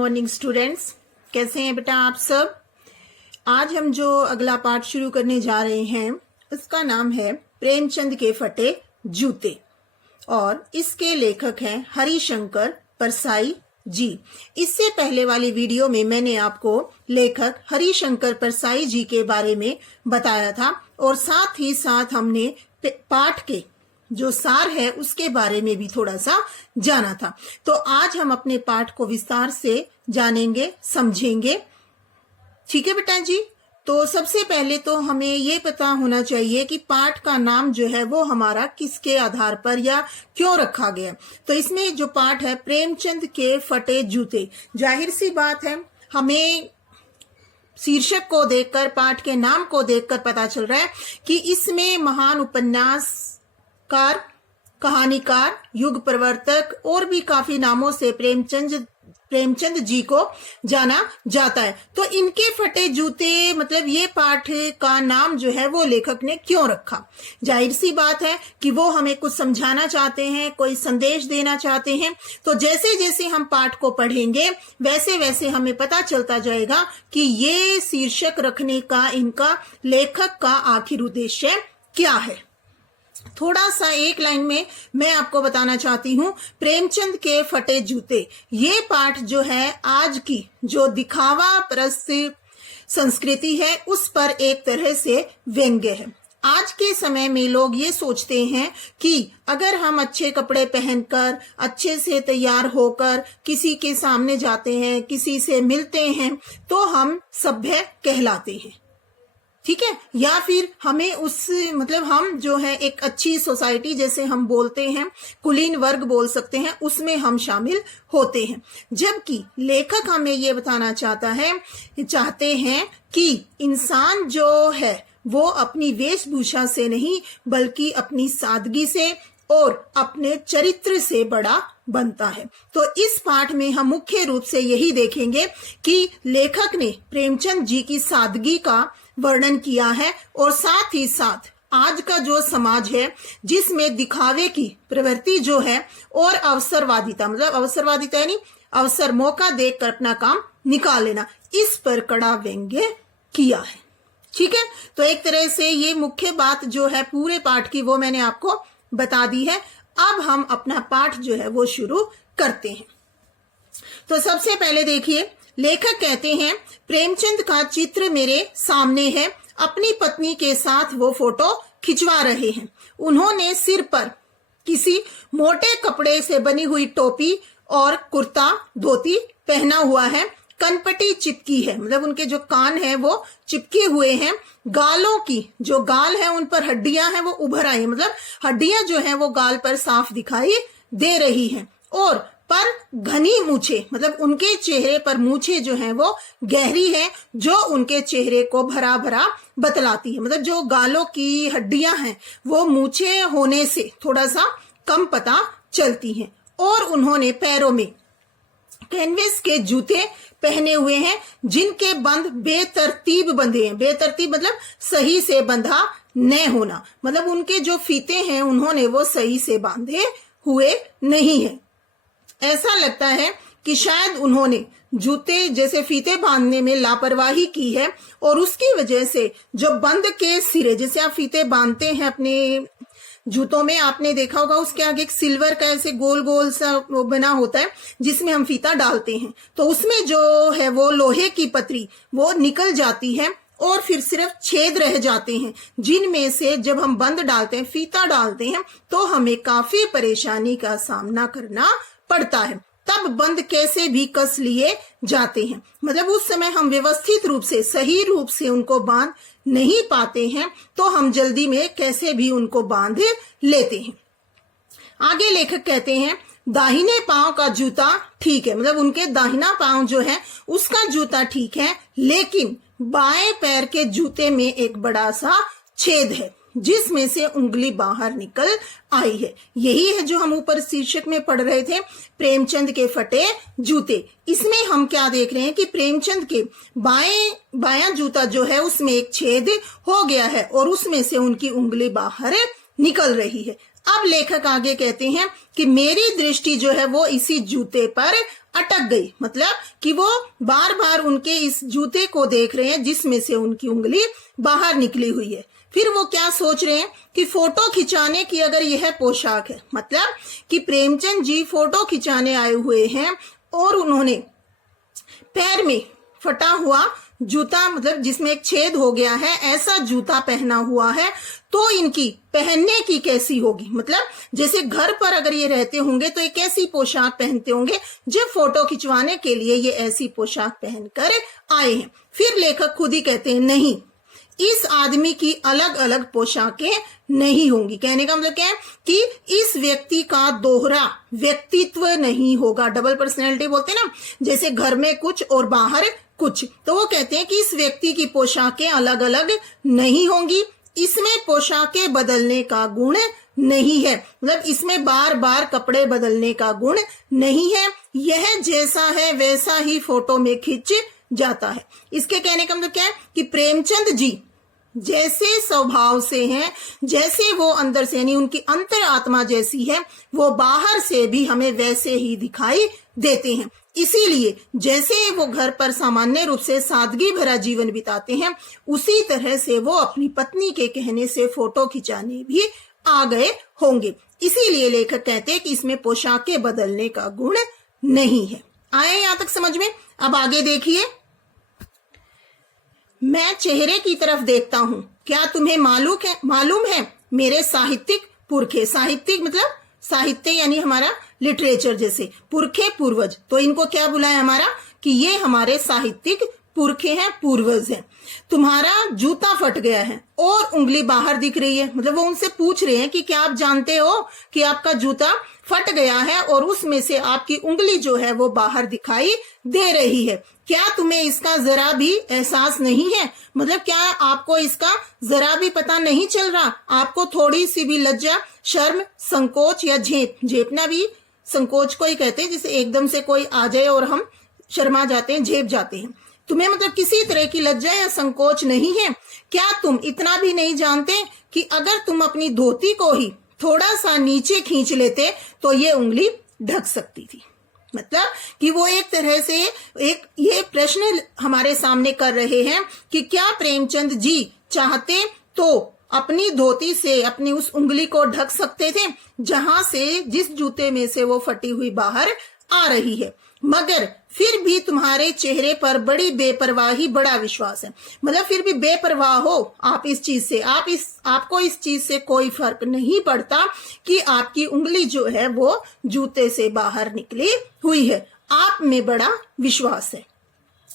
Morning students, कैसे हैं बेटा आप सब। आज हम जो अगला पाठ शुरू करने जा रहे हैं उसका नाम है प्रेमचंद के फटे जूते और इसके लेखक हैं हरिशंकर परसाई जी। इससे पहले वाली वीडियो में मैंने आपको लेखक हरिशंकर परसाई जी के बारे में बताया था और साथ ही साथ हमने पाठ के जो सार है उसके बारे में भी थोड़ा सा जाना था। तो आज हम अपने पाठ को विस्तार से जानेंगे, समझेंगे। ठीक है बेटा जी। तो सबसे पहले तो हमें ये पता होना चाहिए कि पाठ का नाम जो है वो हमारा किसके आधार पर या क्यों रखा गया। तो इसमें जो पाठ है प्रेमचंद के फटे जूते, जाहिर सी बात है हमें शीर्षक को देखकर, पाठ के नाम को देखकर पता चल रहा है कि इसमें महान उपन्यासकार, कहानीकार, युग प्रवर्तक और भी काफी नामों से प्रेमचंद जी को जाना जाता है। तो इनके फटे जूते मतलब ये पाठ का नाम जो है वो लेखक ने क्यों रखा। जाहिर सी बात है कि वो हमें कुछ समझाना चाहते हैं, कोई संदेश देना चाहते हैं। तो जैसे जैसे हम पाठ को पढ़ेंगे वैसे वैसे हमें पता चलता जाएगा कि ये शीर्षक रखने का इनका लेखक का आखिर उद्देश्य क्या है। थोड़ा सा एक लाइन में मैं आपको बताना चाहती हूँ, प्रेमचंद के फटे जूते ये पाठ जो है आज की जो दिखावा परस्त संस्कृति है उस पर एक तरह से व्यंग्य है। आज के समय में लोग ये सोचते हैं कि अगर हम अच्छे कपड़े पहनकर, अच्छे से तैयार होकर किसी के सामने जाते हैं, किसी से मिलते हैं तो हम सभ्य कहलाते हैं। ठीक है, या फिर हमें उस मतलब हम जो है एक अच्छी सोसाइटी जैसे हम बोलते हैं, कुलीन वर्ग बोल सकते हैं, उसमें हम शामिल होते हैं। जबकि लेखक हमें ये बताना चाहते हैं कि इंसान जो है वो अपनी वेशभूषा से नहीं बल्कि अपनी सादगी से और अपने चरित्र से बड़ा बनता है। तो इस पाठ में हम मुख्य रूप से यही देखेंगे कि लेखक ने प्रेमचंद जी की सादगी का वर्णन किया है और साथ ही साथ आज का जो समाज है जिसमें दिखावे की प्रवृत्ति जो है और अवसरवादिता, मतलब अवसरवादिता यानी अवसर, मौका देखकर अपना काम निकाल लेना, इस पर कड़ा व्यंग्य किया है। ठीक है, तो एक तरह से ये मुख्य बात जो है पूरे पाठ की वो मैंने आपको बता दी है। अब हम अपना पाठ जो है वो शुरू करते हैं। तो सबसे पहले देखिए, लेखक कहते हैं प्रेमचंद का चित्र मेरे सामने है। अपनी पत्नी के साथ वो फोटो खिंचवा रहे हैं। उन्होंने सिर पर किसी मोटे कपड़े से बनी हुई टोपी और कुर्ता धोती पहना हुआ है। कनपटी चिपकी है, मतलब उनके जो कान है वो चिपके हुए हैं। गालों की जो गाल है उन पर हड्डियां हैं वो उभर आई, मतलब हड्डियां जो है वो गाल पर साफ दिखाई दे रही हैं। और पर घनी मूछे, मतलब उनके चेहरे पर मूछे जो है वो गहरी है जो उनके चेहरे को भरा भरा बतलाती है। मतलब जो गालों की हड्डियां हैं वो मूछे होने से थोड़ा सा कम पता चलती हैं। और उन्होंने पैरों में कैनवस के जूते पहने हुए हैं जिनके बंद बेतरतीब बंधे हैं। बेतरतीब मतलब सही से बंधा न होना, मतलब उनके जो फीते हैं उन्होंने वो सही से बांधे हुए नहीं है। ऐसा लगता है कि शायद उन्होंने जूते जैसे फीते बांधने में लापरवाही की है और उसकी वजह से जो बंद के सिरे, जैसे आप फीते बांधते हैं अपने जूतों में, आपने देखा होगा उसके आगे एक सिल्वर का ऐसे गोल गोल सा बना होता है जिसमें हम फीता डालते हैं। तो उसमें जो है वो लोहे की पतरी वो निकल जाती है और फिर सिर्फ छेद रह जाते हैं जिनमें से जब हम बंद डालते हैं, फीता डालते हैं तो हमें काफी परेशानी का सामना करना पड़ता है। तब बंद कैसे भी कस लिए जाते हैं, मतलब उस समय हम व्यवस्थित रूप से, सही रूप से उनको बांध नहीं पाते हैं तो हम जल्दी में कैसे भी उनको बांध लेते हैं। आगे लेखक कहते हैं दाहिने पांव का जूता ठीक है, मतलब उनके दाहिना पांव जो है उसका जूता ठीक है, लेकिन बाएं पैर के जूते में एक बड़ा सा छेद है जिसमें से उंगली बाहर निकल आई है। यही है जो हम ऊपर शीर्षक में पढ़ रहे थे, प्रेमचंद के फटे जूते। इसमें हम क्या देख रहे हैं कि प्रेमचंद के बायां जूता जो है उसमें एक छेद हो गया है और उसमें से उनकी उंगली बाहर निकल रही है। अब लेखक आगे कहते हैं कि मेरी दृष्टि जो है वो इसी जूते पर अटक गई, मतलब कि वो बार बार उनके इस जूते को देख रहे हैं जिसमें से उनकी उंगली बाहर निकली हुई है। फिर वो क्या सोच रहे हैं कि फोटो खिंचाने की अगर यह पोशाक है, मतलब कि प्रेमचंद जी फोटो खिंचाने आए हुए हैं और उन्होंने पैर में फटा हुआ जूता, मतलब जिसमें एक छेद हो गया है, ऐसा जूता पहना हुआ है, तो इनकी पहनने की कैसी होगी। मतलब जैसे घर पर अगर ये रहते होंगे तो एक ऐसी पोशाक पहनते होंगे, जब फोटो खिंचवाने के लिए ये ऐसी पोशाक पहनकर आए हैं। फिर लेखक खुद ही कहते हैं नहीं, इस आदमी की अलग अलग पोशाकें नहीं होंगी। कहने का मतलब क्या है कि इस व्यक्ति का दोहरा व्यक्तित्व नहीं होगा। डबल पर्सनैलिटी बोलते हैं ना, जैसे घर में कुछ और बाहर कुछ। तो वो कहते हैं कि इस व्यक्ति की पोशाकें अलग अलग नहीं होंगी, इसमें पोशाकें बदलने का गुण नहीं है, मतलब इसमें बार बार कपड़े बदलने का गुण नहीं है, यह जैसा है वैसा ही फोटो में खिंच जाता है। इसके कहने का मतलब क्या है कि प्रेमचंद जी जैसे स्वभाव से हैं, जैसे वो अंदर से, यानी उनकी अंतर आत्मा जैसी है, वो बाहर से भी हमें वैसे ही दिखाई देते हैं। इसीलिए जैसे वो घर पर सामान्य रूप से सादगी भरा जीवन बिताते हैं, उसी तरह से वो अपनी पत्नी के कहने से फोटो खिंचाने भी आ गए होंगे। इसीलिए लेखक कहते हैं कि इसमें पोशाकें बदलने का गुण नहीं है। आए यहां तक समझ में? अब आगे देखिए, मैं चेहरे की तरफ देखता हूं, क्या तुम्हें मालूम है मेरे साहित्यिक पुरखे। साहित्यिक मतलब साहित्य यानी हमारा लिटरेचर, जैसे पुरखे पूर्वज, तो इनको क्या बुलाए हमारा कि ये हमारे साहित्यिक पुरखे हैं, पूर्वज हैं। तुम्हारा जूता फट गया है और उंगली बाहर दिख रही है, मतलब वो उनसे पूछ रहे हैं कि क्या आप जानते हो कि आपका जूता फट गया है और उसमें से आपकी उंगली जो है वो बाहर दिखाई दे रही है, क्या तुम्हें इसका जरा भी एहसास नहीं है। मतलब क्या आपको इसका जरा भी पता नहीं चल रहा, आपको थोड़ी सी भी लज्जा, शर्म, संकोच या झेपना भी संकोच को ही कहते हैं, जैसे एकदम से कोई आ जाए और हम शर्मा जाते हैं, झेप जाते हैं। तुम्हें मतलब किसी तरह की लज्जा या संकोच नहीं है। क्या तुम इतना भी नहीं जानते कि अगर तुम अपनी धोती को ही थोड़ा सा नीचे खींच लेते तो ये उंगली ढक सकती थी। मतलब कि वो एक तरह से एक ये प्रश्न हमारे सामने कर रहे हैं कि क्या प्रेमचंद जी चाहते तो अपनी धोती से अपनी उस उंगली को ढक सकते थे जहां से, जिस जूते में से वो फटी हुई बाहर आ रही है, मगर फिर भी तुम्हारे चेहरे पर बड़ी बेपरवाही, बड़ा विश्वास है। मतलब फिर भी बेपरवाह हो आप इस चीज से, आपको इस चीज से कोई फर्क नहीं पड़ता कि आपकी उंगली जो है वो जूते से बाहर निकली हुई है, आप में बड़ा विश्वास है।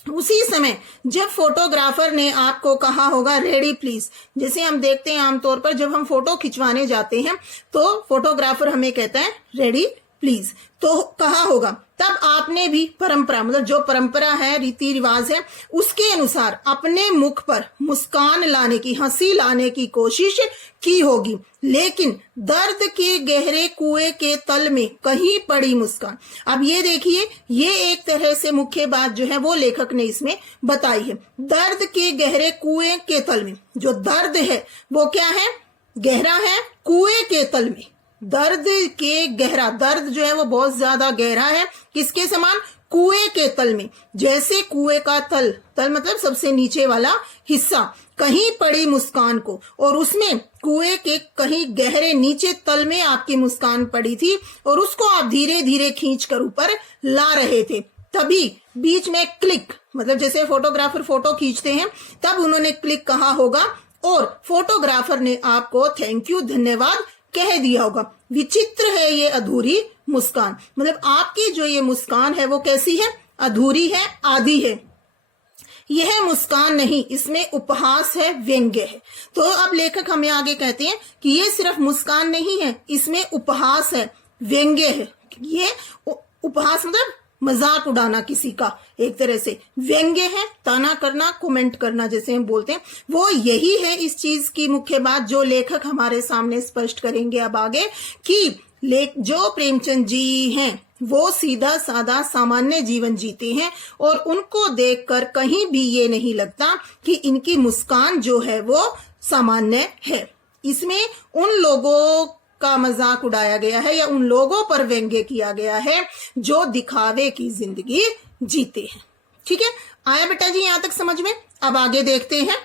उसी समय जब फोटोग्राफर ने आपको कहा होगा रेडी प्लीज, जैसे हम देखते हैं आमतौर पर जब हम फोटो खिंचवाने जाते हैं तो फोटोग्राफर हमें कहता है रेडी प्लीज, तो कहा होगा, तब आपने भी परंपरा, मतलब जो परंपरा है, रीति रिवाज है, उसके अनुसार अपने मुख पर मुस्कान लाने की, हंसी लाने की कोशिश की होगी, लेकिन दर्द के गहरे कुएं के तल में कहीं पड़ी मुस्कान। अब ये देखिए, ये एक तरह से मुख्य बात जो है वो लेखक ने इसमें बताई है। दर्द के गहरे कुएं के तल में, जो दर्द है वो क्या है, गहरा है, कुएं के तल में दर्द के गहरा, दर्द जो है वो बहुत ज्यादा गहरा है, किसके समान, कुएं के तल में। जैसे कुएं का तल मतलब सबसे नीचे वाला हिस्सा, कहीं पड़ी मुस्कान को, और उसमें कुएं के कहीं गहरे नीचे तल में आपकी मुस्कान पड़ी थी और उसको आप धीरे धीरे खींच कर ऊपर ला रहे थे। तभी बीच में क्लिक, मतलब जैसे फोटोग्राफर फोटो खींचते हैं तब उन्होंने क्लिक कहा होगा और फोटोग्राफर ने आपको थैंक यू, धन्यवाद कह दिया होगा। विचित्र है ये अधूरी मुस्कान, मतलब आपकी जो ये मुस्कान है वो कैसी है, अधूरी है, आधी है। यह मुस्कान नहीं, इसमें उपहास है, व्यंग्य है। तो अब लेखक हमें आगे कहते हैं कि ये सिर्फ मुस्कान नहीं है, इसमें उपहास है, व्यंग्य है। ये उपहास मतलब मजाक उड़ाना किसी का, एक तरह से व्यंग्य है, ताना करना, कमेंट करना जैसे हम बोलते हैं, वो यही है इस चीज की मुख्य बात जो लेखक हमारे सामने स्पष्ट करेंगे अब आगे, कि जो प्रेमचंद जी हैं वो सीधा साधा सामान्य जीवन जीते हैं और उनको देखकर कहीं भी ये नहीं लगता कि इनकी मुस्कान जो है वो सामान्य है। इसमें उन लोगों का मजाक उड़ाया गया है या उन लोगों पर व्यंग्य किया गया है जो दिखावे की जिंदगी जीते हैं। ठीक है, आया बेटा जी यहां तक समझ में। अब आगे देखते हैं।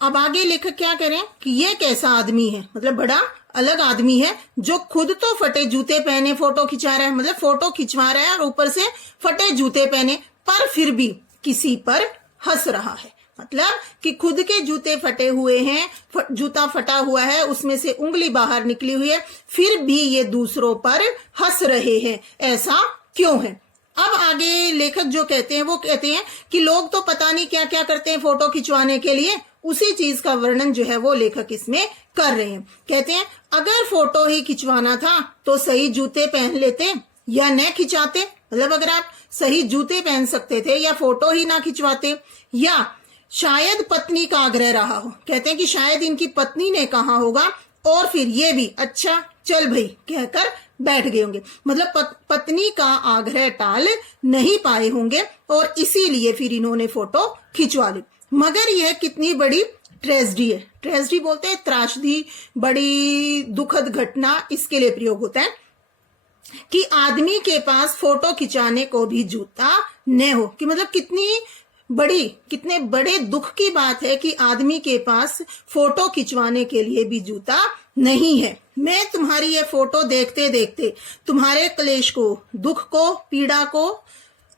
अब आगे लेखक क्या करें कि ये कैसा आदमी है, मतलब बड़ा अलग आदमी है जो खुद तो फटे जूते पहने फोटो खिंचा रहा है, मतलब फोटो खिंचवा रहा है और ऊपर से फटे जूते पहने, पर फिर भी किसी पर हंस रहा है। मतलब कि खुद के जूते फटे हुए हैं, जूता फटा हुआ है, उसमें से उंगली बाहर निकली हुई है, फिर भी ये दूसरों पर हंस रहे हैं, ऐसा क्यों है। अब आगे लेखक जो कहते हैं वो कहते हैं कि लोग तो पता नहीं क्या क्या करते हैं फोटो खिंचवाने के लिए, उसी चीज का वर्णन जो है वो लेखक इसमें कर रहे हैं। कहते हैं अगर फोटो ही खिंचवाना था तो सही जूते पहन लेते या न खिंचाते, मतलब अगर आप सही जूते पहन सकते थे या फोटो ही ना खिंचवाते, या शायद पत्नी का आग्रह रहा हो। कहते हैं कि शायद इनकी पत्नी ने कहा होगा और फिर ये भी अच्छा चल भाई कहकर बैठ गए होंगे, मतलब पत्नी का आग्रह टाल नहीं पाए होंगे और इसीलिए फिर इन्होंने फोटो खिंचवा ली। मगर यह कितनी बड़ी ट्रेजेडी है, ट्रेजेडी बोलते हैं त्रासदी, बड़ी दुखद घटना, इसके लिए प्रयोग होता है कि आदमी के पास फोटो खिंचाने को भी जूता न हो। कि मतलब कितने बड़े दुख की बात है कि आदमी के पास फोटो खिंचवाने के लिए भी जूता नहीं है। मैं तुम्हारी ये फोटो देखते देखते तुम्हारे क्लेश को, दुख को, पीड़ा को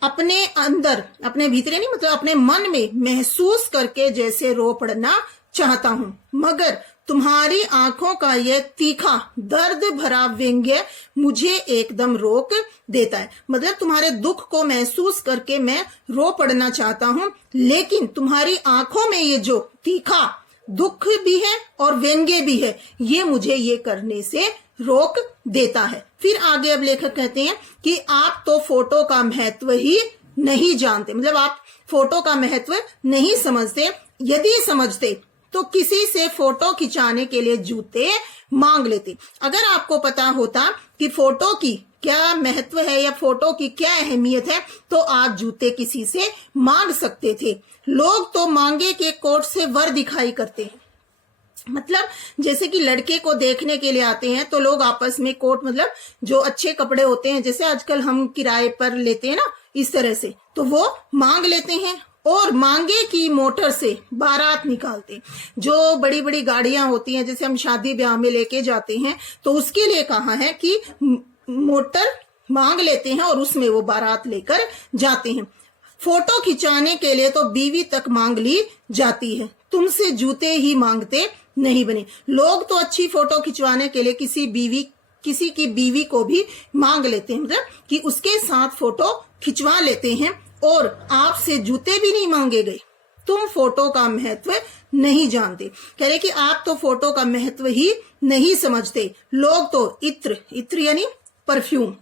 अपने अंदर, अपने भीतर नहीं मतलब अपने मन में महसूस करके जैसे रो पड़ना चाहता हूं, मगर तुम्हारी आंखों का यह तीखा दर्द भरा व्यंग्य मुझे एकदम रोक देता है। मतलब तुम्हारे दुख को महसूस करके मैं रो पड़ना चाहता हूं, लेकिन तुम्हारी आंखों में ये जो तीखा दुख भी है और व्यंग्य भी है, ये मुझे ये करने से रोक देता है। फिर आगे अब लेखक कहते हैं कि आप तो फोटो का महत्व ही नहीं जानते, मतलब आप फोटो का महत्व नहीं समझते। यदि समझते तो किसी से फोटो खिंचाने के लिए जूते मांग लेते। अगर आपको पता होता कि फोटो की क्या महत्व है या फोटो की क्या अहमियत है तो आप जूते किसी से मांग सकते थे। लोग तो मांगे के कोट से वर दिखाई करते हैं, मतलब जैसे कि लड़के को देखने के लिए आते हैं तो लोग आपस में कोट, मतलब जो अच्छे कपड़े होते हैं जैसे आजकल हम किराए पर लेते हैं ना, इस तरह से, तो वो मांग लेते हैं और मांगे की मोटर से बारात निकालते। जो बड़ी बड़ी गाड़ियां होती हैं जैसे हम शादी ब्याह में लेके जाते हैं तो उसके लिए कहा है कि मोटर मांग लेते हैं और उसमें वो बारात लेकर जाते हैं। फोटो खिंचाने के लिए तो बीवी तक मांग ली जाती है, तुमसे जूते ही मांगते नहीं बने। लोग तो अच्छी फोटो खिंचवाने के लिए किसी की बीवी को भी मांग लेते हैं, मतलब कि उसके साथ फोटो खिंचवा लेते हैं, और आपसे जूते भी नहीं मांगे गए। तुम फोटो का महत्व नहीं जानते। कह रहे कि आप तो फोटो का महत्व ही नहीं समझते। लोग तो इत्र यानी परफ्यूम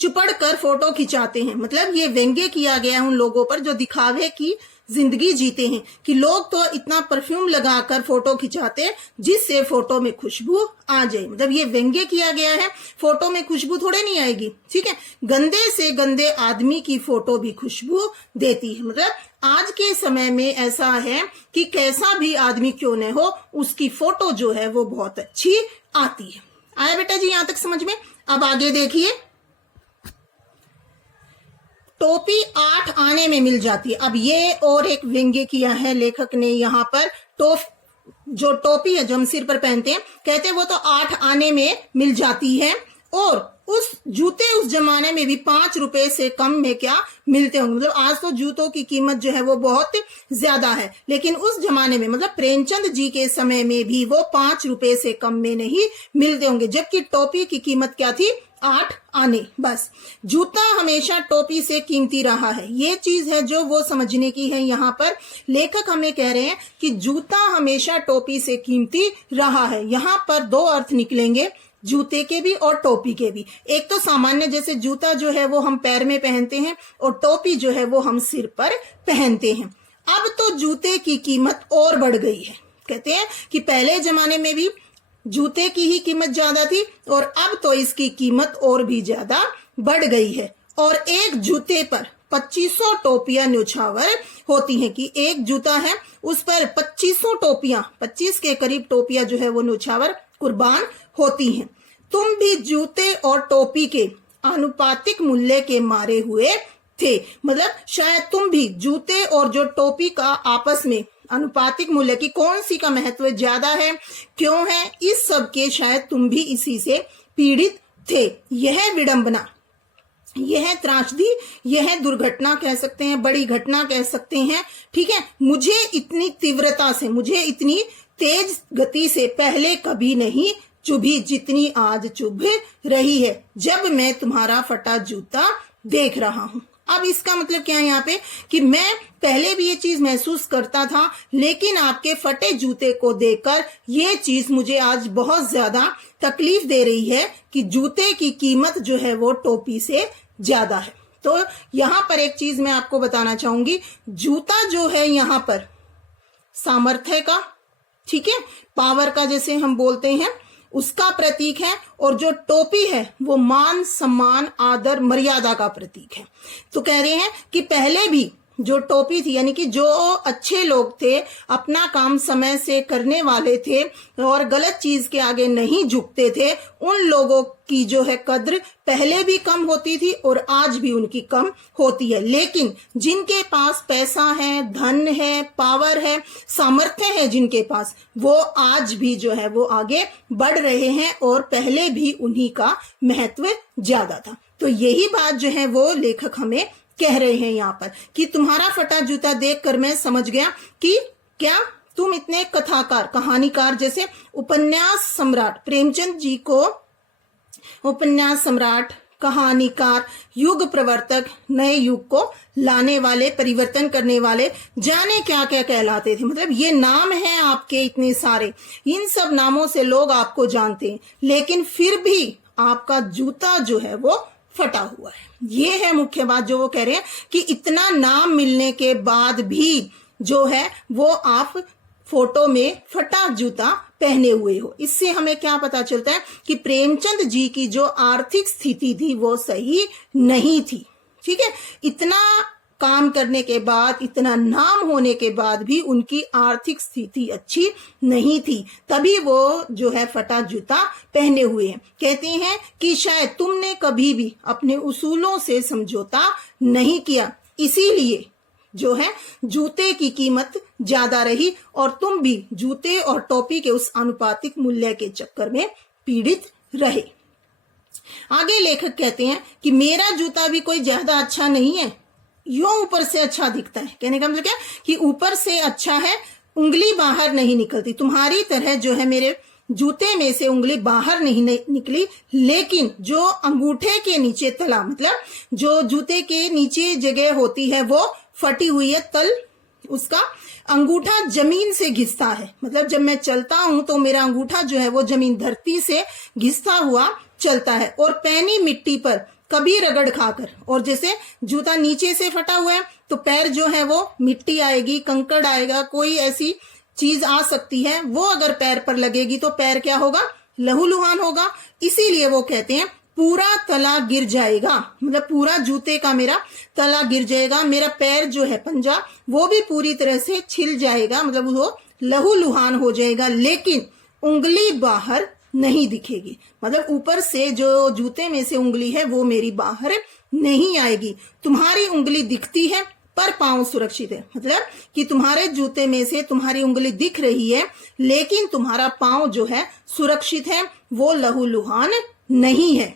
चुपड़ कर फोटो खिंचाते हैं, मतलब ये व्यंग्य किया गया है उन लोगों पर जो दिखावे की जिंदगी जीते हैं कि लोग तो इतना परफ्यूम लगाकर फोटो खिंचाते हैं जिससे फोटो में खुशबू आ जाए। मतलब ये व्यंग्य किया गया है, फोटो में खुशबू थोड़े नहीं आएगी, ठीक है। गंदे से गंदे आदमी की फोटो भी खुशबू देती है। मतलब आज के समय में ऐसा है कि कैसा भी आदमी क्यों न हो, उसकी फोटो जो है वो बहुत अच्छी आती है। आया बेटा जी यहां तक समझ में। अब आगे देखिए, टोपी 8 आने में मिल जाती है। अब ये और एक व्यंग्य किया है लेखक ने यहाँ पर। जो टोपी है जो हम सिर पर पहनते हैं, कहते हैं वो तो 8 आने में मिल जाती है, और उस जूते उस जमाने में भी 5 रुपए से कम में क्या मिलते होंगे। मतलब आज तो जूतों की कीमत जो है वो बहुत ज्यादा है, लेकिन उस जमाने में मतलब प्रेमचंद जी के समय में भी वो 5 रुपए से कम में नहीं मिलते होंगे, जबकि टोपी की कीमत क्या थी, 8 आने। बस जूता हमेशा टोपी से कीमती रहा है, ये चीज है जो वो समझने की है। यहाँ पर लेखक हमें कह रहे हैं कि जूता हमेशा टोपी से कीमती रहा है। यहाँ पर 2 अर्थ निकलेंगे, जूते के भी और टोपी के भी। एक तो सामान्य जैसे जूता जो है वो हम पैर में पहनते हैं और टोपी जो है वो हम सिर पर पहनते हैं। अब तो जूते की कीमत और बढ़ गई है। कहते हैं कि पहले जमाने में भी जूते की ही कीमत ज्यादा थी और अब तो इसकी कीमत और भी ज्यादा बढ़ गई है, और एक जूते पर 2500 टोपियां न्योछावर होती हैं, कि एक जूता है उस पर 2500 टोपियां, 25 के करीब टोपियां जो है वो न्योछावर कुर्बान होती हैं। तुम भी जूते और टोपी के आनुपातिक मूल्य के मारे हुए थे, मतलब शायद तुम भी जूते और जो टोपी का आपस में अनुपातिक मूल्य की कौन सी का महत्व ज्यादा है, क्यों है, इस सब के शायद तुम भी इसी से पीड़ित थे। यह विडंबना, यह त्रासदी, यह दुर्घटना कह सकते हैं, बड़ी घटना कह सकते हैं, ठीक है, मुझे इतनी तीव्रता से, मुझे इतनी तेज गति से पहले कभी नहीं चुभी जितनी आज चुभ रही है जब मैं तुम्हारा फटा जूता देख रहा हूं। अब इसका मतलब क्या है यहाँ पे, कि मैं पहले भी ये चीज महसूस करता था, लेकिन आपके फटे जूते को देखकर ये चीज मुझे आज बहुत ज्यादा तकलीफ दे रही है कि जूते की कीमत जो है वो टोपी से ज्यादा है। तो यहाँ पर एक चीज मैं आपको बताना चाहूंगी, जूता जो है यहाँ पर सामर्थ्य का, ठीक है, पावर का जैसे हम बोलते हैं, उसका प्रतीक है, और जो टोपी है वो मान सम्मान आदर मर्यादा का प्रतीक है। तो कह रहे हैं कि पहले भी जो टोपी थी, यानी कि जो अच्छे लोग थे, अपना काम समय से करने वाले थे और गलत चीज के आगे नहीं झुकते थे, उन लोगों की जो है कद्र पहले भी कम होती थी और आज भी उनकी कम होती है। लेकिन जिनके पास पैसा है, धन है, पावर है, सामर्थ्य है जिनके पास, वो आज भी जो है वो आगे बढ़ रहे हैं और पहले भी उन्हीं का महत्व ज्यादा था। तो यही बात जो है वो लेखक हमें कह रहे हैं यहाँ पर, कि तुम्हारा फटा जूता देखकर मैं समझ गया कि क्या तुम इतने कथाकार, कहानीकार, जैसे उपन्यास सम्राट प्रेमचंद जी को उपन्यास सम्राट, कहानीकार, युग प्रवर्तक, नए युग को लाने वाले, परिवर्तन करने वाले, जाने क्या क्या कहलाते थे। मतलब ये नाम है आपके इतने सारे, इन सब नामों से लोग आपको जानते हैं, लेकिन फिर भी आपका जूता जो है वो फटा हुआ है। ये है मुख्य बात जो वो कह रहे हैं, कि इतना नाम मिलने के बाद भी जो है वो आप फोटो में फटा जूता पहने हुए हो। इससे हमें क्या पता चलता है कि प्रेमचंद जी की जो आर्थिक स्थिति थी वो सही नहीं थी, ठीक है, इतना काम करने के बाद, इतना नाम होने के बाद भी उनकी आर्थिक स्थिति अच्छी नहीं थी, तभी वो जो है फटा जूता पहने हुए हैं। कहते हैं कि शायद तुमने कभी भी अपने उसूलों से समझौता नहीं किया, इसीलिए जो है जूते की कीमत ज्यादा रही और तुम भी जूते और टोपी के उस आनुपातिक मूल्य के चक्कर में पीड़ित रहे। आगे लेखक कहते हैं कि मेरा जूता भी कोई ज्यादा अच्छा नहीं है, यूं ऊपर से अच्छा दिखता है। कहने का मतलब क्या, कि ऊपर से अच्छा है, उंगली बाहर नहीं निकलती, तुम्हारी तरह जो है मेरे जूते में से उंगली बाहर नहीं निकली, लेकिन जो अंगूठे के नीचे तला, मतलब जो जूते के नीचे जगह होती है वो फटी हुई है, तल उसका अंगूठा जमीन से घिसता है। मतलब जब मैं चलता हूं तो मेरा अंगूठा जो है वो जमीन, धरती से घिसता हुआ चलता है, और पैनी मिट्टी पर कभी रगड़ खाकर, और जैसे जूता नीचे से फटा हुआ है तो पैर जो है वो मिट्टी आएगी, कंकड़ आएगा, कोई ऐसी चीज आ सकती है, वो अगर पैर पर लगेगी तो पैर क्या होगा, लहूलुहान होगा। इसीलिए वो कहते हैं पूरा तला गिर जाएगा, मतलब पूरा जूते का मेरा तला गिर जाएगा, मेरा पैर जो है पंजा वो भी पूरी तरह से छिल जाएगा, मतलब वो लहूलुहान हो जाएगा, लेकिन उंगली बाहर नहीं दिखेगी। मतलब ऊपर से जो जूते में से उंगली है वो मेरी बाहर नहीं आएगी। तुम्हारी उंगली दिखती है पर पांव सुरक्षित है, मतलब कि तुम्हारे जूते में से तुम्हारी उंगली दिख रही है लेकिन तुम्हारा पांव जो है सुरक्षित है, वो लहूलुहान नहीं है।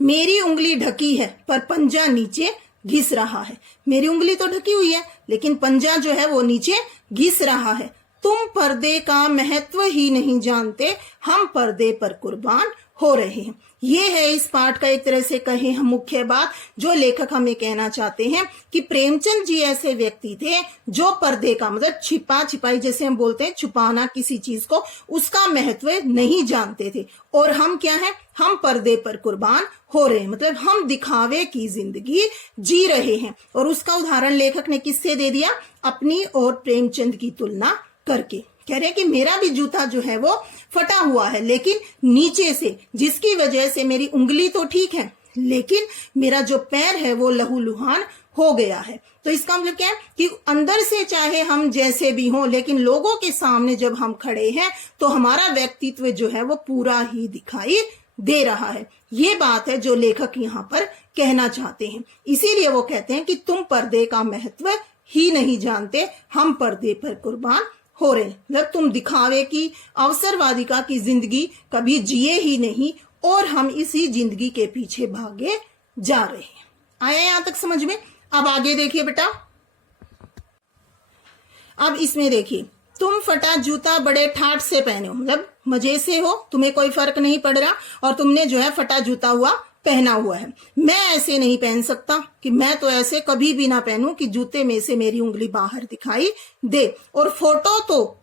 मेरी उंगली ढकी है पर पंजा नीचे घिस रहा है। मेरी उंगली तो ढकी हुई है लेकिन पंजा जो है वो नीचे घिस रहा है। तुम पर्दे का महत्व ही नहीं जानते, हम पर्दे पर कुर्बान हो रहे हैं। ये है इस पाठ का एक तरह से कहे हम मुख्य बात जो लेखक हमें कहना चाहते हैं कि प्रेमचंद जी ऐसे व्यक्ति थे जो पर्दे का, मतलब छिपा छिपाई जैसे हम बोलते हैं, छुपाना किसी चीज को, उसका महत्व नहीं जानते थे। और हम क्या है, हम पर्दे पर कुर्बान हो रहे हैं, मतलब हम दिखावे की जिंदगी जी रहे हैं। और उसका उदाहरण लेखक ने किससे दे दिया, अपनी और प्रेमचंद की तुलना करके। कह रहे हैं कि मेरा भी जूता जो है वो फटा हुआ है लेकिन नीचे से, जिसकी वजह से मेरी उंगली तो ठीक है लेकिन मेरा जो पैर है वो लहूलुहान हो गया है। तो इसका मतलब क्या है कि अंदर से चाहे हम जैसे भी हों, लेकिन लोगों के सामने जब हम खड़े हैं तो हमारा व्यक्तित्व जो है वो पूरा ही दिखाई दे रहा है। ये बात है जो लेखक यहाँ पर कहना चाहते हैं। इसीलिए वो कहते हैं कि तुम पर्दे का महत्व ही नहीं जानते, हम पर्दे पर कुर्बान हो रहे हैं। मतलब तुम दिखावे की, अवसरवादिता की जिंदगी कभी जिए ही नहीं और हम इसी जिंदगी के पीछे भागे जा रहे हैं। आया यहां तक समझ में? अब आगे देखिए बेटा। अब इसमें देखिए, तुम फटा जूता बड़े ठाट से पहने हो, मतलब मजे से हो, तुम्हें कोई फर्क नहीं पड़ रहा और तुमने जो है फटा जूता हुआ पहना हुआ है। मैं ऐसे नहीं पहन सकता कि मैं तो ऐसे कभी भी ना पहनूं कि जूते में से मेरी उंगली बाहर दिखाई दे। और फोटो तो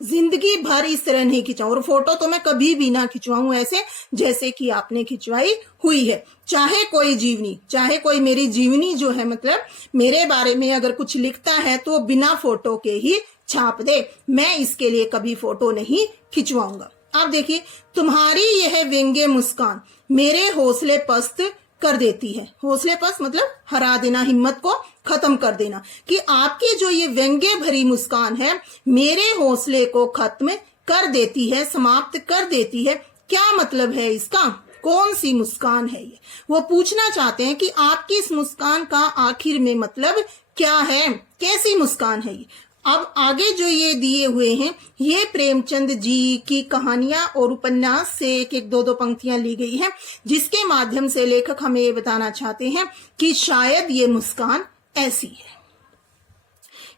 जिंदगी भर इस तरह नहीं खिंचाऊं, और फोटो तो मैं कभी भी ना खिंचवाऊं ऐसे जैसे कि आपने खिंचवाई हुई है। चाहे कोई जीवनी, चाहे कोई मेरी जीवनी जो है, मतलब मेरे बारे में अगर कुछ लिखता है तो बिना फोटो के ही छाप दे, मैं इसके लिए कभी फोटो नहीं खिंचवाऊंगा। आप देखिए, तुम्हारी यह व्यंग्य मुस्कान मेरे हौसले पस्त कर देती है। हौसले पस्त मतलब हरा देना, हिम्मत को खत्म कर देना। कि आपकी जो ये व्यंग्य भरी मुस्कान है मेरे हौसले को खत्म कर देती है, समाप्त कर देती है। क्या मतलब है इसका? कौन सी मुस्कान है ये? वो पूछना चाहते हैं कि आपकी इस मुस्कान का आखिर में मतलब क्या है, कैसी मुस्कान है ये। अब आगे जो ये दिए हुए हैं ये प्रेमचंद जी की कहानियां और उपन्यास से एक एक दो पंक्तियां ली गई हैं, जिसके माध्यम से लेखक हमें ये बताना चाहते हैं कि शायद ये मुस्कान ऐसी है।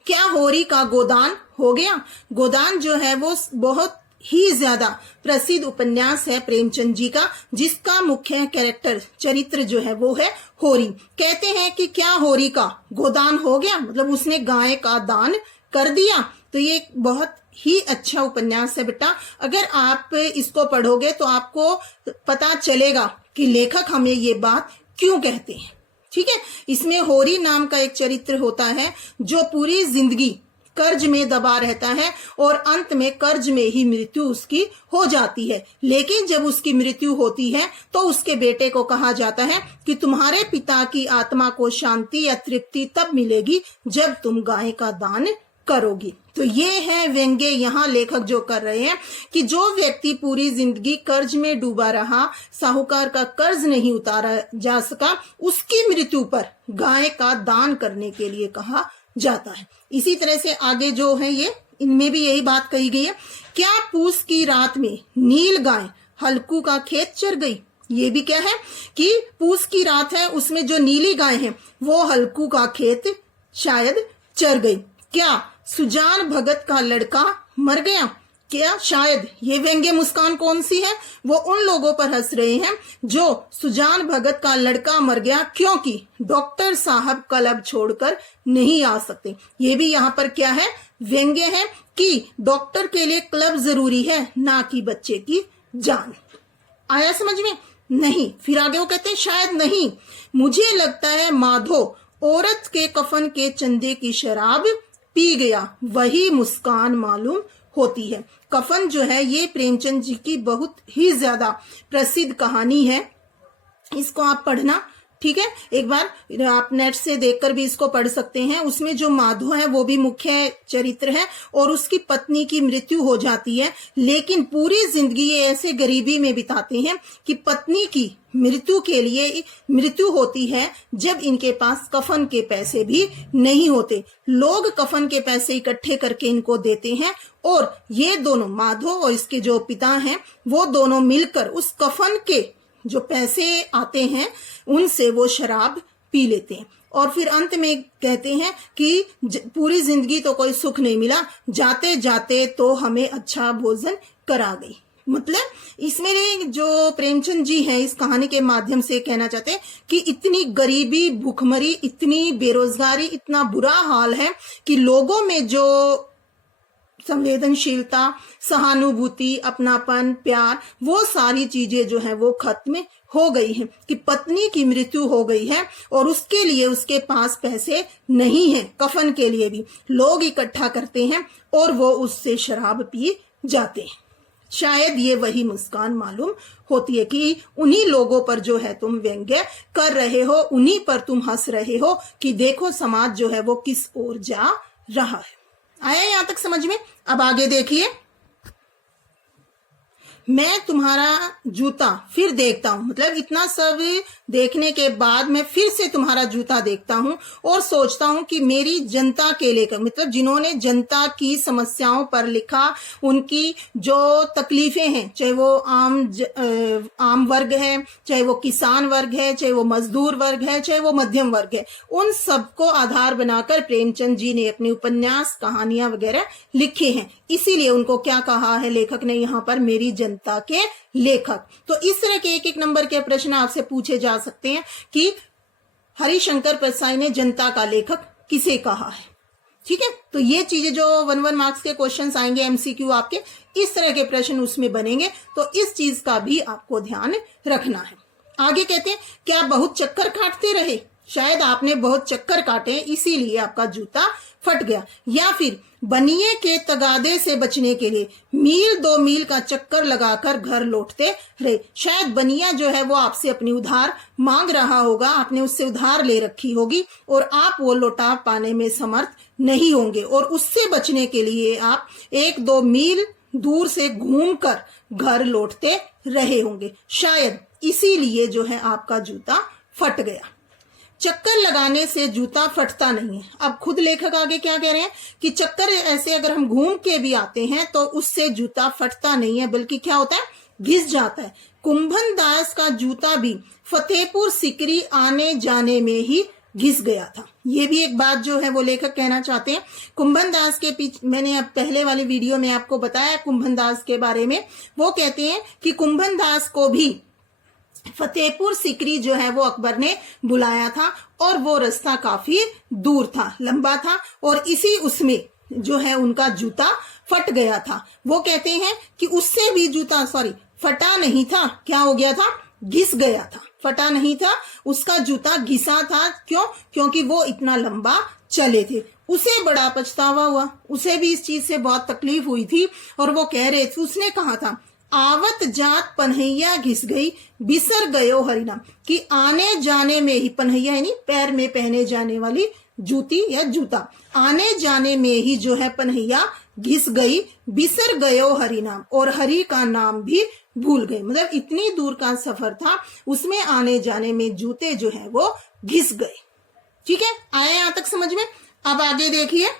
क्या होरी का गोदान हो गया? गोदान जो है वो बहुत ही ज्यादा प्रसिद्ध उपन्यास है प्रेमचंद जी का, जिसका मुख्य कैरेक्टर, चरित्र जो है वो है होरी। कहते हैं कि क्या होरी का गोदान हो गया, मतलब उसने गाय का दान कर दिया। तो ये एक बहुत ही अच्छा उपन्यास है बेटा। अगर आप इसको पढ़ोगे तो आपको पता चलेगा कि लेखक हमें ये बात क्यों कहते हैं। ठीक है, इसमें होरी नाम का एक चरित्र होता है जो पूरी जिंदगी कर्ज में दबा रहता है और अंत में कर्ज में ही मृत्यु उसकी हो जाती है। लेकिन जब उसकी मृत्यु होती है तो उसके बेटे को कहा जाता है कि तुम्हारे पिता की आत्मा को शांति या तृप्ति तब मिलेगी जब तुम गाय का दान करोगी। तो ये है व्यंग्य यहाँ लेखक जो कर रहे हैं कि जो व्यक्ति पूरी जिंदगी कर्ज में डूबा रहा, साहूकार का कर्ज नहीं उतारा जा सका, उसकी मृत्यु पर गाय का दान करने के लिए कहा जाता है। इसी तरह से आगे जो है ये, इनमें भी यही बात कही गई है। क्या पूस की रात में नील गाय हल्कू का खेत चर गई? ये भी क्या है कि पूस की रात है, उसमें जो नीली गाय है वो हल्कू का खेत शायद चर गई। क्या सुजान भगत का लड़का मर गया? क्या शायद ये व्यंग्य मुस्कान कौन सी है? वो उन लोगों पर हंस रहे हैं जो सुजान भगत का लड़का मर गया क्योंकि डॉक्टर साहब क्लब छोड़कर नहीं आ सकते। ये भी यहाँ पर क्या है, व्यंग्य है कि डॉक्टर के लिए क्लब जरूरी है, ना कि बच्चे की जान। आया समझ में? नहीं। फिर आगे वो कहते हैं शायद नहीं, मुझे लगता है माधो औरत के कफन के चंदे की शराब पी गया, वही मुस्कान मालूम होती है। कफन जो है ये प्रेमचंद जी की बहुत ही ज्यादा प्रसिद्ध कहानी है। इसको आप पढ़ना, ठीक है, एक बार आप नेट से देखकर भी इसको पढ़ सकते हैं। उसमें जो माधो है वो भी मुख्य चरित्र है और उसकी पत्नी की मृत्यु हो जाती है, लेकिन पूरी जिंदगी ये ऐसे गरीबी में बिताते हैं कि पत्नी की मृत्यु के लिए मृत्यु होती है जब इनके पास कफन के पैसे भी नहीं होते। लोग कफन के पैसे इकट्ठे करके इनको देते हैं और ये दोनों, माधो और इसके जो पिता हैं, वो दोनों मिलकर उस कफन के जो पैसे आते हैं उनसे वो शराब पी लेते हैं। और फिर अंत में कहते हैं कि पूरी जिंदगी तो कोई सुख नहीं मिला, जाते जाते तो हमें अच्छा भोजन करा गई। मतलब इसमें जो प्रेमचंद जी हैं इस कहानी के माध्यम से कहना चाहते हैं कि इतनी गरीबी, भूखमरी, इतनी बेरोजगारी, इतना बुरा हाल है कि लोगों में जो संवेदनशीलता, सहानुभूति, अपनापन, प्यार, वो सारी चीजें जो है वो खत्म हो गई हैं। कि पत्नी की मृत्यु हो गई है और उसके लिए उसके पास पैसे नहीं हैं, कफन के लिए भी लोग इकट्ठा करते हैं और वो उससे शराब पी जाते हैं। शायद ये वही मुस्कान मालूम होती है कि उन्हीं लोगों पर जो है तुम व्यंग्य कर रहे हो, उन्हीं पर तुम हंस रहे हो कि देखो समाज जो है वो किस ओर जा रहा है। आया यहां तक समझ में? अब आगे देखिए, मैं तुम्हारा जूता फिर देखता हूं, मतलब इतना सब देखने के बाद मैं फिर से तुम्हारा जूता देखता हूं और सोचता हूं कि मेरी जनता के लेकर, मतलब जिन्होंने जनता की समस्याओं पर लिखा, उनकी जो तकलीफें हैं, चाहे वो आम वर्ग है, चाहे वो किसान वर्ग है, चाहे वो मजदूर वर्ग है, चाहे वो मध्यम वर्ग है, उन सबको आधार बनाकर प्रेमचंद जी ने अपने उपन्यास, कहानियां वगैरह लिखे हैं। इसीलिए उनको क्या कहा है लेखक ने यहाँ पर, मेरी जनता के लेखक। तो इस तरह के एक एक नंबर के प्रश्न आपसे पूछे जा सकते हैं कि हरिशंकर परसाई ने जनता का लेखक किसे कहा है। ठीक है, तो ये चीजें जो 1 मार्क्स के क्वेश्चंस आएंगे एमसीक्यू आपके, इस तरह के प्रश्न उसमें बनेंगे, तो इस चीज का भी आपको ध्यान रखना है। आगे कहते हैं, क्या बहुत चक्कर काटते रहे? शायद आपने बहुत चक्कर काटे इसीलिए आपका जूता फट गया। या फिर बनिए के तगादे से बचने के लिए मील 2 मील का चक्कर लगाकर घर लौटते रहे। शायद बनिया जो है वो आपसे अपनी उधार मांग रहा होगा, आपने उससे उधार ले रखी होगी और आप वो लौटा पाने में समर्थ नहीं होंगे, और उससे बचने के लिए आप 1-2 मील दूर से घूमकर घर लौटते रहे होंगे। शायद इसीलिए जो है आपका जूता फट गया। चक्कर लगाने से जूता फटता नहीं है। अब खुद लेखक आगे क्या कह रहे हैं कि चक्कर ऐसे अगर हम घूम के भी आते हैं तो उससे जूता फटता नहीं है, बल्कि क्या होता है, घिस जाता है। कुंभन दास का जूता भी फतेहपुर सिकरी आने जाने में ही घिस गया था। ये भी एक बात जो है वो लेखक कहना चाहते हैं। कुंभन दास के पीछे मैंने अब पहले वाली वीडियो में आपको बताया कुंभन दास के बारे में। वो कहते हैं कि कुंभन दास को भी फतेहपुर सिकरी जो है वो अकबर ने बुलाया था और वो रास्ता काफी दूर था, लंबा था, और इसी उसमें जो है उनका जूता फट गया था। वो कहते हैं कि उससे भी जूता फटा नहीं था, क्या हो गया था, घिस गया था। फटा नहीं था, उसका जूता घिसा था। क्यों? क्योंकि वो इतना लंबा चले थे। उसे बड़ा पछतावा हुआ, उसे भी इस चीज से बहुत तकलीफ हुई थी और वो कह रहे थे, उसने कहा था, आवत जात पन्हैया घिस गई बिसर गयो हरिनाम, कि आने जाने में ही, पन्हैया यानी पैर में पहने जाने वाली जूती या जूता, आने जाने में ही जो है पन्हैया घिस गई बिसर गयो हरिनाम, और हरि का नाम भी भूल गए। मतलब इतनी दूर का सफर था, उसमें आने जाने में जूते जो है वो घिस गए। ठीक है, आया यहां तक समझ में? अब आगे देखिए,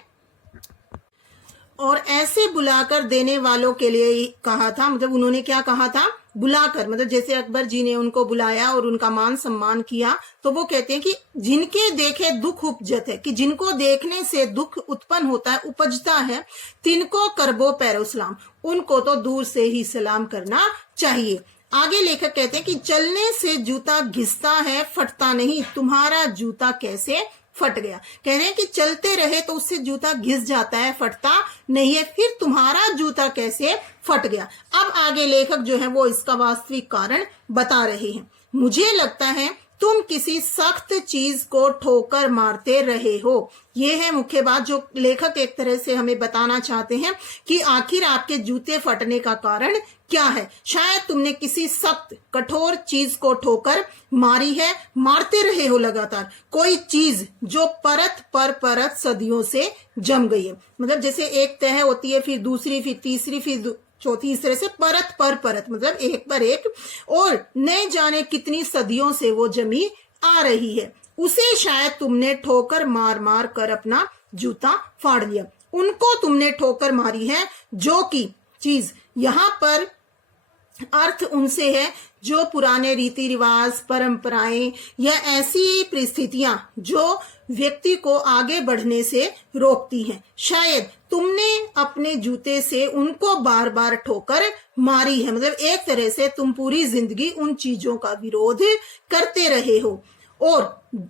और ऐसे बुलाकर देने वालों के लिए कहा था, मतलब उन्होंने क्या कहा था, बुलाकर, मतलब जैसे अकबर जी ने उनको बुलाया और उनका मान सम्मान किया, तो वो कहते हैं कि जिनके देखे दुख उपजत है, कि जिनको देखने से दुख उत्पन्न होता है, उपजता है, तिनको करबो पैरो सलाम, उनको तो दूर से ही सलाम करना चाहिए। आगे लेखक कहते हैं कि चलने से जूता घिसता है, फटता नहीं, तुम्हारा जूता कैसे फट गया। कह रहे हैं कि चलते रहे तो उससे जूता घिस जाता है, फटता नहीं है, फिर तुम्हारा जूता कैसे फट गया। अब आगे लेखक जो है वो इसका वास्तविक कारण बता रहे हैं। मुझे लगता है तुम किसी सख्त चीज को ठोकर मारते रहे हो। ये है मुख्य बात जो लेखक एक तरह से हमें बताना चाहते हैं कि आखिर आपके जूते फटने का कारण क्या है। शायद तुमने किसी सख्त कठोर चीज को ठोकर मारी है, मारते रहे हो लगातार, कोई चीज जो परत पर परत सदियों से जम गई है। मतलब जैसे एक तह होती है, फिर दूसरी, फिर तीसरी, फिर चौथी, इस तरह से परत पर परत, मतलब एक पर एक, और न जाने कितनी सदियों से वो जमी आ रही है। उसे शायद तुमने ठोकर मार मार कर अपना जूता फाड़ लिया। उनको तुमने ठोकर मारी है, जो कि चीज यहाँ पर अर्थ उनसे है जो पुराने रीति रिवाज, परंपराएं या ऐसी परिस्थितियां जो व्यक्ति को आगे बढ़ने से रोकती हैं। शायद तुमने अपने जूते से उनको बार बार ठोकर मारी है। मतलब एक तरह से तुम पूरी जिंदगी उन चीजों का विरोध करते रहे हो, और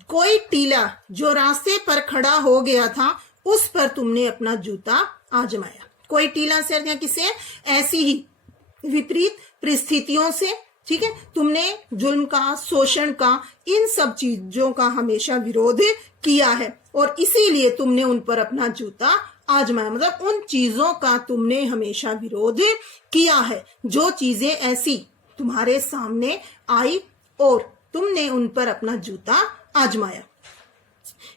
कोई टीला जो रास्ते पर खड़ा हो गया था उस पर तुमने अपना जूता आजमाया। कोई टीला से या किसे ऐसी ही विपरीत परिस्थितियों से, ठीक है, तुमने जुल्म का, शोषण का, इन सब चीजों का हमेशा विरोध किया है, और इसीलिए तुमने उन पर अपना जूता आजमाया, मतलब उन चीजों का तुमने हमेशा विरोध किया है जो चीजें ऐसी तुम्हारे सामने आई और तुमने उन पर अपना जूता आजमाया।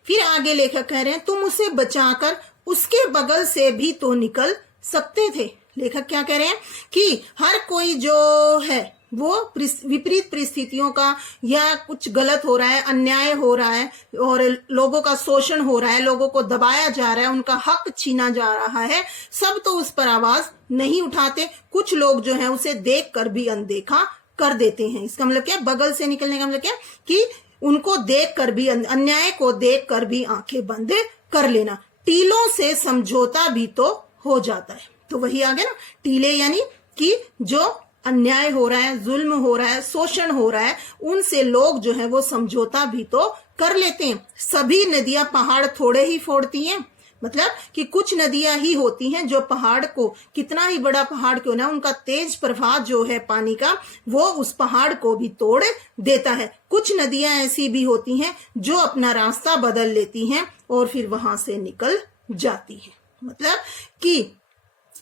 फिर आगे लेखक कह रहे हैं तुम उसे बचाकर उसके बगल से भी तो निकल सकते थे। लेखक क्या कह रहे हैं कि हर कोई जो है वो विपरीत परिस्थितियों का या कुछ गलत हो रहा है, अन्याय हो रहा है और लोगों का शोषण हो रहा है, लोगों को दबाया जा रहा है, उनका हक छीना जा रहा है, सब तो उस पर आवाज नहीं उठाते। कुछ लोग जो है उसे देख कर भी अनदेखा कर देते हैं। इसका मतलब क्या, बगल से निकलने का मतलब क्या कि उनको देख कर भी, अन्याय को देख कर भी आंखें बंद कर लेना। टीलों से समझौता भी तो हो जाता है। तो वही आ गया ना, टीले यानी कि जो अन्याय हो रहा है, जुल्म हो रहा है, शोषण हो रहा है, उनसे लोग जो है वो समझौता भी तो कर लेते हैं। सभी नदियां पहाड़ थोड़े ही फोड़ती हैं, मतलब कि कुछ नदियां ही होती हैं जो पहाड़ को, कितना ही बड़ा पहाड़ क्यों ना, उनका तेज प्रवाह जो है पानी का वो उस पहाड़ को भी तोड़ देता है। कुछ नदियां ऐसी भी होती हैं जो अपना रास्ता बदल लेती हैं और फिर वहां से निकल जाती हैं। मतलब कि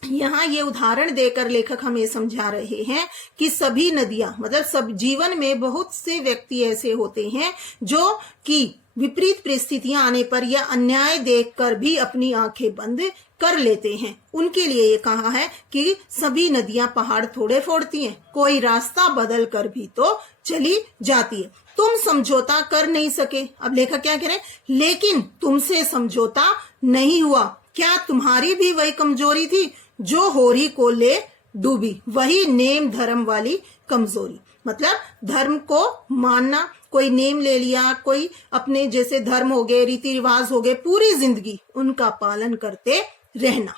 यहाँ ये उदाहरण देकर लेखक हमें समझा रहे हैं कि सभी नदियां, मतलब सब जीवन में बहुत से व्यक्ति ऐसे होते हैं जो कि विपरीत परिस्थितियां आने पर या अन्याय देखकर भी अपनी आंखें बंद कर लेते हैं। उनके लिए ये कहा है कि सभी नदियां पहाड़ थोड़े फोड़ती हैं, कोई रास्ता बदल कर भी तो चली जाती है। तुम समझौता कर नहीं सके। अब लेखक क्या कह रहे हैं, लेकिन तुमसे समझौता नहीं हुआ। क्या तुम्हारी भी वही कमजोरी थी जो होरी को ले डूबी, वही नेम धर्म वाली कमजोरी। मतलब धर्म को मानना, कोई नेम ले लिया, कोई अपने जैसे धर्म हो गए, रीति रिवाज हो गए, पूरी जिंदगी उनका पालन करते रहना।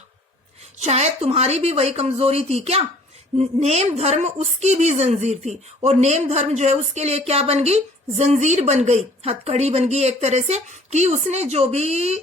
शायद तुम्हारी भी वही कमजोरी थी क्या? नेम धर्म उसकी भी जंजीर थी और नेम धर्म जो है उसके लिए क्या बन गई, जंजीर बन गई, हथकड़ी बन गई एक तरह से, कि उसने जो भी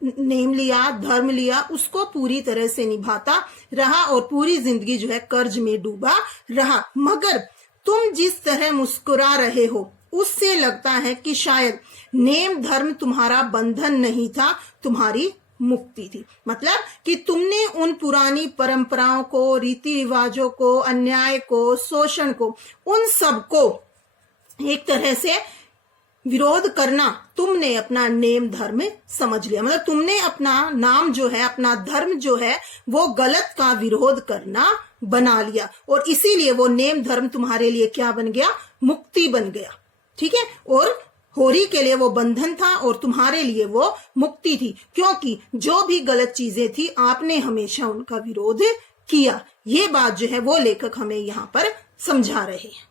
नेम लिया, धर्म लिया, उसको पूरी तरह से निभाता रहा और पूरी जिंदगी जो है कर्ज में डूबा रहा। मगर तुम जिस तरह मुस्कुरा रहे हो उससे लगता है कि शायद नेम धर्म तुम्हारा बंधन नहीं था, तुम्हारी मुक्ति थी। मतलब कि तुमने उन पुरानी परंपराओं को, रीति रिवाजों को, अन्याय को, शोषण को, उन सब को एक तरह से विरोध करना तुमने अपना नेम धर्म समझ लिया। मतलब तुमने अपना नाम जो है, अपना धर्म जो है वो गलत का विरोध करना बना लिया और इसीलिए वो नेम धर्म तुम्हारे लिए क्या बन गया, मुक्ति बन गया। ठीक है, और होरी के लिए वो बंधन था और तुम्हारे लिए वो मुक्ति थी, क्योंकि जो भी गलत चीजें थी आपने हमेशा उनका विरोध किया। ये बात जो है वो लेखक हमें यहाँ पर समझा रहे हैं।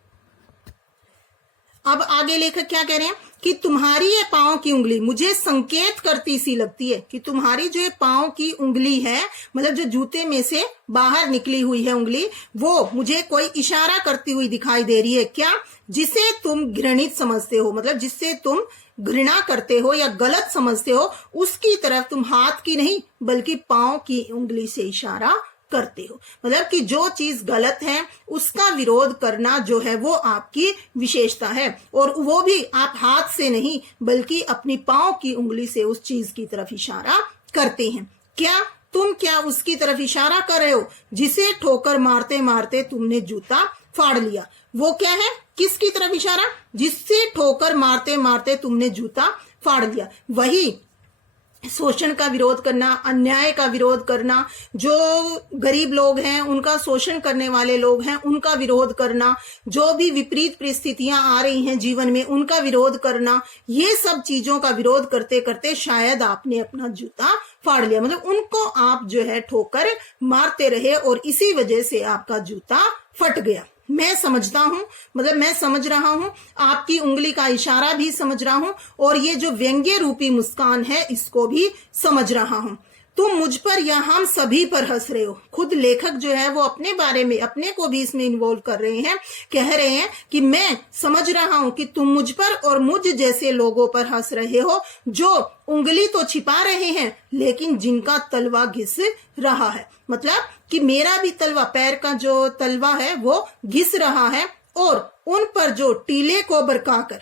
अब आगे लेखक क्या कह रहे हैं कि तुम्हारी ये पांव की उंगली मुझे संकेत करती सी लगती है, कि तुम्हारी जो ये पांव की उंगली है, मतलब जो जूते में से बाहर निकली हुई है उंगली, वो मुझे कोई इशारा करती हुई दिखाई दे रही है। क्या? जिसे तुम घृणित समझते हो, मतलब जिससे तुम घृणा करते हो या गलत समझते हो, उसकी तरफ तुम हाथ की नहीं बल्कि पांव की उंगली से इशारा करते हो। मतलब कि जो चीज गलत है उसका विरोध करना जो है वो आपकी विशेषता है, और वो भी आप हाथ से नहीं बल्कि अपनी पांव की उंगली से उस चीज की तरफ इशारा करते हैं। क्या उसकी तरफ इशारा कर रहे हो जिसे ठोकर मारते मारते तुमने जूता फाड़ लिया? वो क्या है, किसकी तरफ इशारा? जिससे ठोकर मारते मारते तुमने जूता फाड़ लिया। वही शोषण का विरोध करना, अन्याय का विरोध करना, जो गरीब लोग हैं उनका शोषण करने वाले लोग हैं उनका विरोध करना, जो भी विपरीत परिस्थितियां आ रही हैं जीवन में उनका विरोध करना, ये सब चीजों का विरोध करते करते शायद आपने अपना जूता फाड़ लिया। मतलब उनको आप जो है ठोकर मारते रहे और इसी वजह से आपका जूता फट गया। मैं समझता हूं, मतलब मैं समझ रहा हूं, आपकी उंगली का इशारा भी समझ रहा हूं और ये जो व्यंग्य रूपी मुस्कान है इसको भी समझ रहा हूं। तुम मुझ पर या हम सभी पर हंस रहे हो। खुद लेखक जो है वो अपने बारे में, अपने को भी इसमें इन्वॉल्व कर रहे हैं, कह रहे हैं कि मैं समझ रहा हूं कि तुम मुझ पर और मुझ जैसे लोगों पर हंस रहे हो जो उंगली तो छिपा रहे हैं लेकिन जिनका तलवा घिस रहा है। मतलब कि मेरा भी तलवा, पैर का जो तलवा है वो घिस रहा है और उन पर जो टीले को बरकाकर,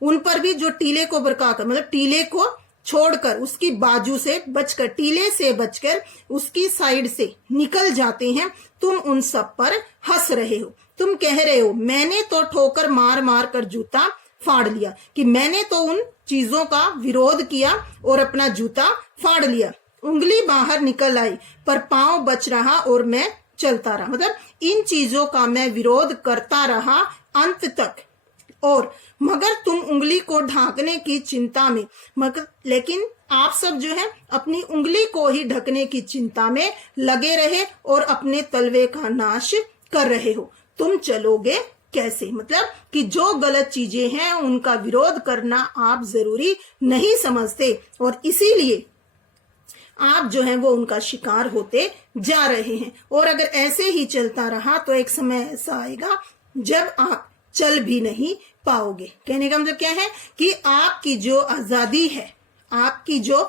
उन पर भी जो टीले को बरकाकर, मतलब टीले को छोड़कर, उसकी बाजू से बचकर, टीले से बचकर उसकी साइड से निकल जाते हैं, तुम उन सब पर हंस रहे हो। तुम कह रहे हो मैंने तो ठोकर मार मार कर जूता फाड़ लिया, कि मैंने तो उन चीजों का विरोध किया और अपना जूता फाड़ लिया। उंगली बाहर निकल आई पर पांव बच रहा और मैं चलता रहा। मतलब इन चीजों का मैं विरोध करता रहा अंत तक, और मगर तुम उंगली को ढांकने की चिंता में, मगर लेकिन आप सब जो है अपनी उंगली को ही ढकने की चिंता में लगे रहे और अपने तलवे का नाश कर रहे हो। तुम चलोगे कैसे? मतलब कि जो गलत चीजें हैं उनका विरोध करना आप जरूरी नहीं समझते, और इसीलिए आप जो है वो उनका शिकार होते जा रहे हैं। और अगर ऐसे ही चलता रहा तो एक समय ऐसा आएगा जब आप चल भी नहीं पाओगे। कहने का मतलब क्या है कि आपकी जो आजादी है, आपकी जो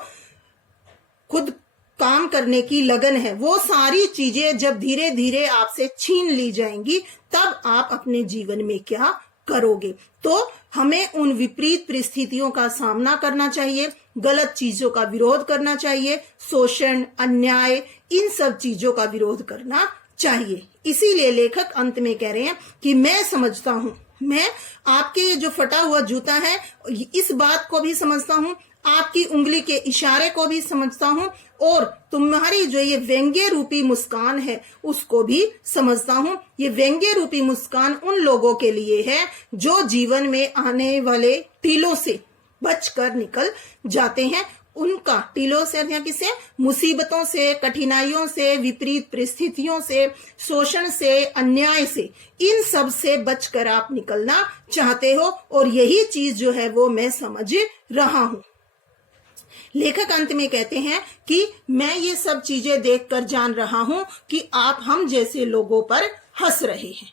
खुद काम करने की लगन है, वो सारी चीजें जब धीरे धीरे आपसे छीन ली जाएंगी, तब आप अपने जीवन में क्या करोगे। तो हमें उन विपरीत परिस्थितियों का सामना करना चाहिए, गलत चीजों का विरोध करना चाहिए, शोषण, अन्याय, इन सब चीजों का विरोध करना चाहिए। इसीलिए लेखक अंत में कह रहे हैं कि मैं समझता हूं, मैं आपके जो फटा हुआ जूता है इस बात को भी समझता हूं, आपकी उंगली के इशारे को भी समझता हूं, और तुम्हारी जो ये व्यंग्य रूपी मुस्कान है उसको भी समझता हूं। ये व्यंग्य रूपी मुस्कान उन लोगों के लिए है जो जीवन में आने वाले टीलों से बचकर निकल जाते हैं। उनका टीलों से या किसे, मुसीबतों से, कठिनाइयों से, विपरीत परिस्थितियों से, शोषण से, अन्याय से, इन सब से बचकर आप निकलना चाहते हो, और यही चीज जो है वो मैं समझ रहा हूं। लेखक अंत में कहते हैं कि मैं ये सब चीजें देखकर जान रहा हूं कि आप हम जैसे लोगों पर हंस रहे हैं।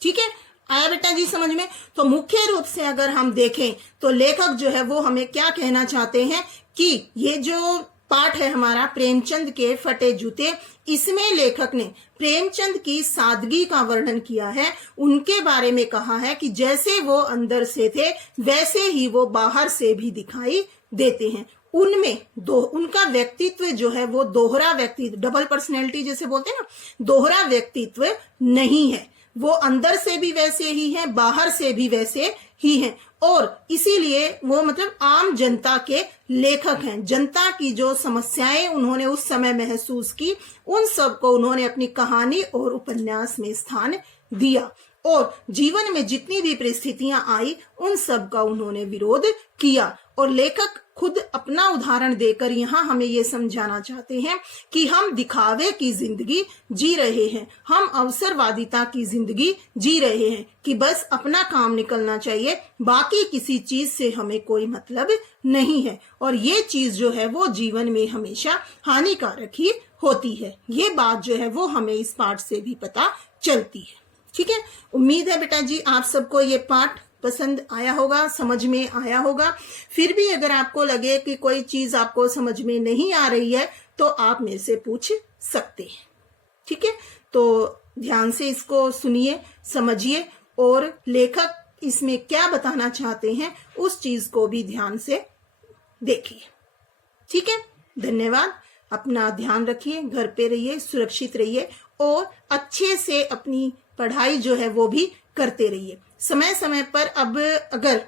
ठीक है, आया बेटा जी समझ में? तो मुख्य रूप से अगर हम देखें तो लेखक जो है वो हमें क्या कहना चाहते हैं कि ये जो पाठ है हमारा प्रेमचंद के फटे जूते, इसमें लेखक ने प्रेमचंद की सादगी का वर्णन किया है। उनके बारे में कहा है कि जैसे वो अंदर से थे वैसे ही वो बाहर से भी दिखाई देते हैं। उनमें उनका व्यक्तित्व जो है वो दोहरा व्यक्तित्व, डबल पर्सनैलिटी जैसे बोलते हैं ना, दोहरा व्यक्तित्व नहीं है। वो अंदर से भी वैसे ही हैं, बाहर से भी वैसे ही हैं, और इसीलिए वो मतलब आम जनता के लेखक हैं। जनता की जो समस्याएं उन्होंने उस समय महसूस की, उन सब को उन्होंने अपनी कहानी और उपन्यास में स्थान दिया, और जीवन में जितनी भी परिस्थितियां आई उन सब का उन्होंने विरोध किया। और लेखक खुद अपना उदाहरण देकर यहाँ हमें ये समझाना चाहते हैं कि हम दिखावे की जिंदगी जी रहे हैं, हम अवसरवादिता की जिंदगी जी रहे हैं कि बस अपना काम निकलना चाहिए, बाकी किसी चीज से हमें कोई मतलब नहीं है, और ये चीज जो है वो जीवन में हमेशा हानिकारक ही होती है। ये बात जो है वो हमें इस पाठ से भी पता चलती है। ठीक है, उम्मीद है बेटा जी आप सबको ये पाठ पसंद आया होगा, समझ में आया होगा। फिर भी अगर आपको लगे कि कोई चीज आपको समझ में नहीं आ रही है तो आप मेरे से पूछ सकते हैं। ठीक है, तो ध्यान से इसको सुनिए, समझिए, और लेखक इसमें क्या बताना चाहते हैं उस चीज को भी ध्यान से देखिए। ठीक है, धन्यवाद। अपना ध्यान रखिए, घर पे रहिए, सुरक्षित रहिए, और अच्छे से अपनी पढ़ाई जो है वो भी करते रहिए समय समय पर। अब अगर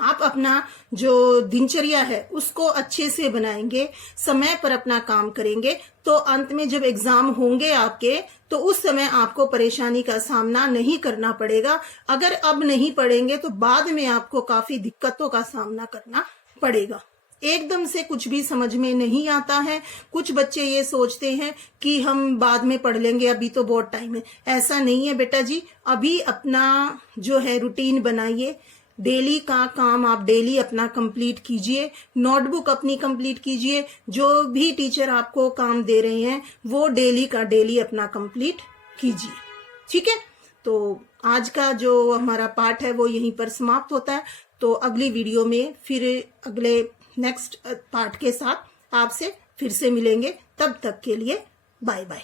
आप अपना जो दिनचर्या है उसको अच्छे से बनाएंगे, समय पर अपना काम करेंगे, तो अंत में जब एग्जाम होंगे आपके, तो उस समय आपको परेशानी का सामना नहीं करना पड़ेगा। अगर अब नहीं पढ़ेंगे तो बाद में आपको काफी दिक्कतों का सामना करना पड़ेगा। एकदम से कुछ भी समझ में नहीं आता है। कुछ बच्चे ये सोचते हैं कि हम बाद में पढ़ लेंगे, अभी तो बहुत टाइम है। ऐसा नहीं है बेटा जी, अभी अपना जो है रूटीन बनाइए, डेली का काम आप डेली अपना कंप्लीट कीजिए, नोटबुक अपनी कंप्लीट कीजिए, जो भी टीचर आपको काम दे रहे हैं वो डेली का डेली अपना कंप्लीट कीजिए। ठीक है, तो आज का जो हमारा पाठ है वो यहीं पर समाप्त होता है। तो अगली वीडियो में फिर अगले नेक्स्ट पार्ट के साथ आपसे फिर से मिलेंगे। तब तक के लिए बाय बाय।